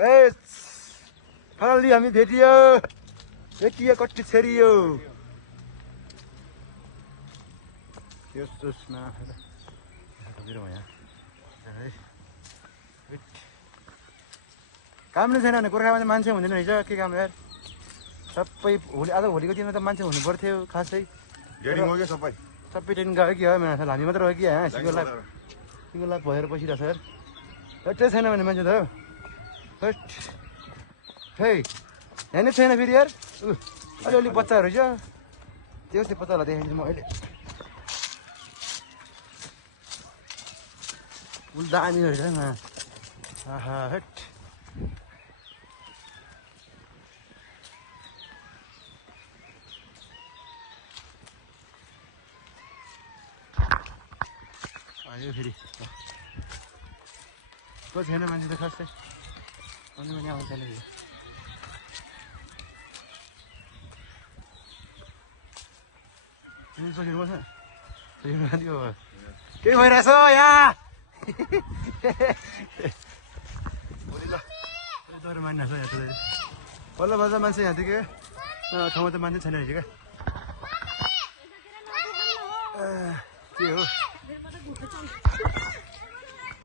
ए finally हामी भेटियो कट्टी छेरियो काम नै छैन भने गोर्खामा चाहिँ मान्छे हुँदैन रहेछ के काम यार सबै होली आज होलीको दिनमा त मान्छे हुनु पर्थ्यो खासै सबै ट्रेनिङ गयो कि हो हामी मात्र हो कि यहाँ सिङ्गल लाख भएर बसिरहेको छ यार हेटै छैन भने मान्छे त हेट खै यहाँ नै छैन फेरि यार अलिअलि बच्चाहरू छ त्यो बच्चाहरूलाई देखाइदिन्छु म अहिले फुल दामी रहेछ आहा हेट आयो फेरि को छैन मान्छे त खासै अनि पनि आउँछ नि के भइरहेछ यहाँ बल्ल बल्ल मान्छे यहाँ थियो क्या ठाउँमा त मान्छे छैन रहेछ क्या के हो